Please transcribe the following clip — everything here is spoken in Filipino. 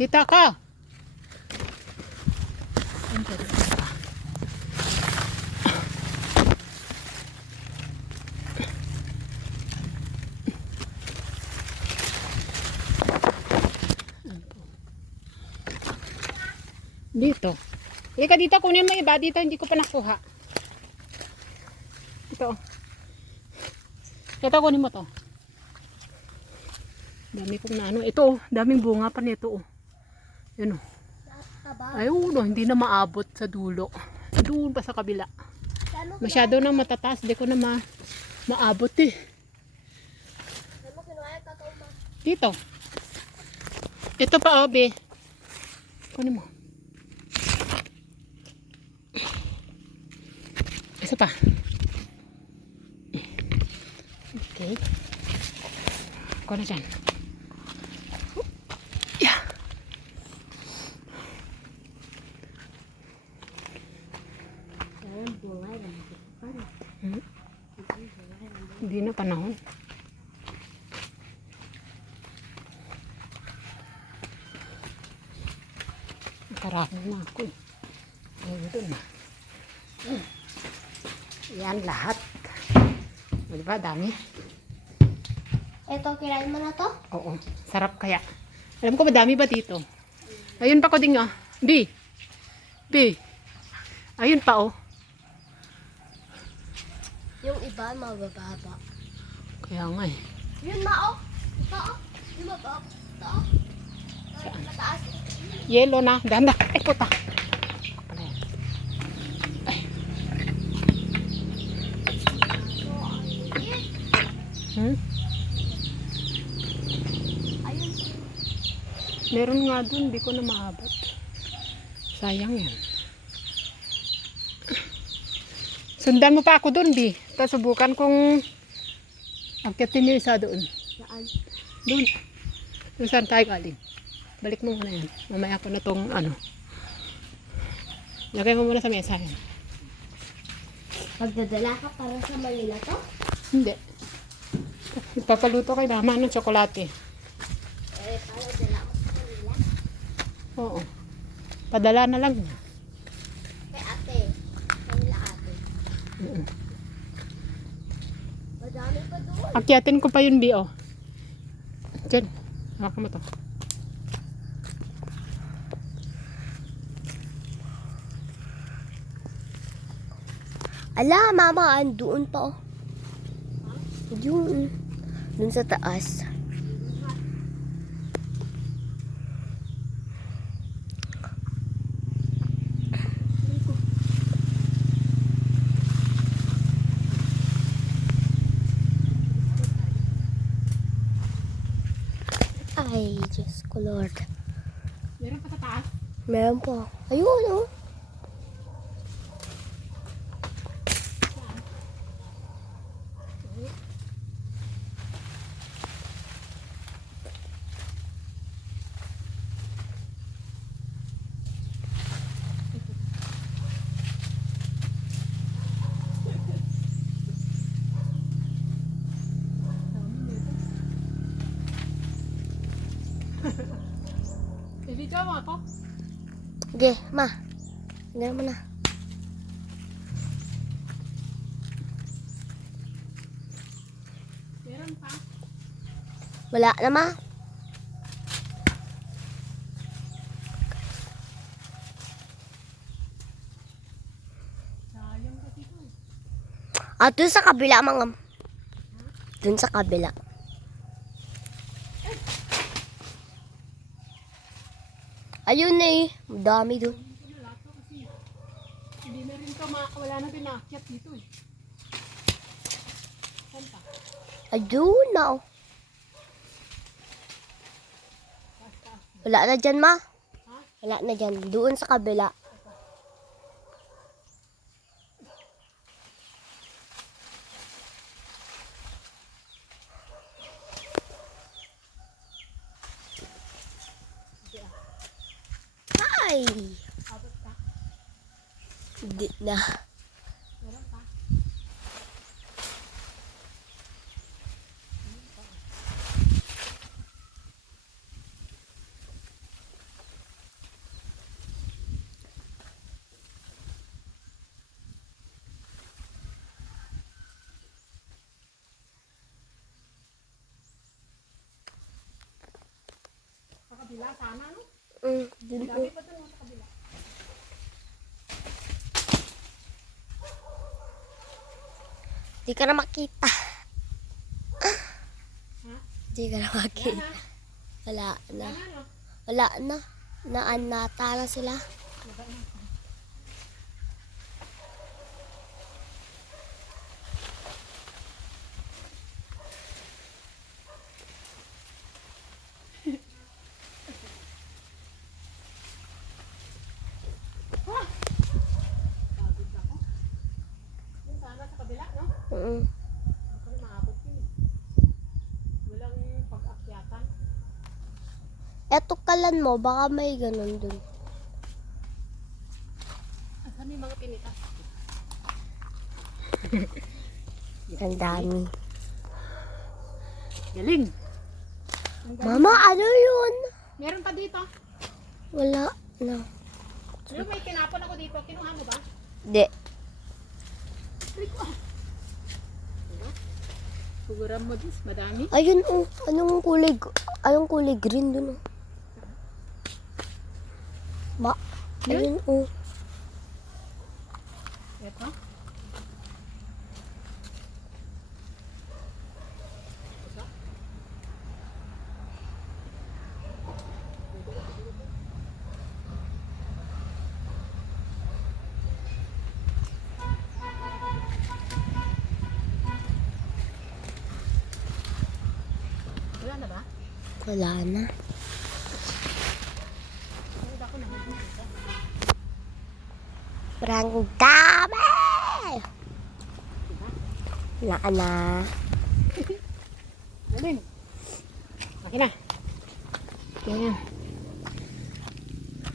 Kita ka. Dito. Ika dito, kunin mo iba. Dito, hindi ko pa nakuha. Ito. Ito, kunin mo to. Dami kong na ano. Ito, daming bunga pa nito. Yan o. Ayun o, hindi na maabot sa dulo. Doon pa sa kabila. Masyado nang matataas. Hindi ko na maabot eh. Dito. Ito pa, Obe. Kunin mo. Isa pa. Okay. Ako na dyan. Yeah. Hindi na panahon. Karami na ako eh. Ayun doon na. Yan lahat. Diba dami? Ito, kirain mo na to? Oo. Sarap kaya. Alam ko ba dami ba dito? Ayun pa ko din nga. B. Ayun pa oh. Yung iba, mabababa. Kaya nga eh. Yun na, oh. Ito, oh. Yung mababa. Ito, oh. Saan? Mataas. Yellow na. Danda. Ay puta. Hmm? Ayun. Meron nga dun. Hindi ko na maabot. Sayang yan. Sundan mo pa ako dun, B. Tapos subukan kong akitin yung isa doon. Saan? Doon. Doon saan tayo galing. Balik mo muna yan. Mamaya ko na tong ano. Lagay mo muna sa mesa yan. Magdadala ka para sa Manila to? Hindi. Ipapaluto kay mama ng tsokolate. Eh, paano dala ko sa Manila? Oo. Padala na lang niya. Kay ate. Kanila ate. Madami pa doon. Akyatin ko pa yun, B, oh. Diyan. Hawak mo to. Ala, mama, doon pa, oh. Yun. Doon sa taas. Ay, Diyos ko, Lord. Meron pa sa taas? Meron po. Ayun, oh. Ibigay mo ako. Sige, ma. Tingnan mo na. Meron pa. Wala na, ma. Sayang kasi ito. At doon sa kabila, mga. Doon sa kabila. Ayun na eh. Dami doon. Hindi na rin to, wala na din naakyat dito eh. Saan pa? Ayun na, oh. Wala na dyan, ma. Wala na dyan. Doon sa kabila. Ay! Hindi na. Meron pa. kabila sana, no? Dun Dami pa doon sa kabila. Di ka na makita. Ha? Di ka na makita. Wala na. Ano? Wala na. Naanata na sila. Pagod ako. Yun sana sa kabila, no? Ako na maabot yun eh. Walang pag-akyatan. Eto kalan mo, baka may ganun dun. Asan yung mga pinitas? Ang dami. Galing. Mama, ano yun? Meron pa dito. Wala na. Yung may tinapon ako dito. Kinuha mo ba? Di. Suguran mo dis. Madami. Ayun oh. Anong kulay green dun oh. Ayun oh. Ito. Wala na ba? Wala na. Wala ko na. Parang dami! Wala na. Galing. Okay na. Okay na.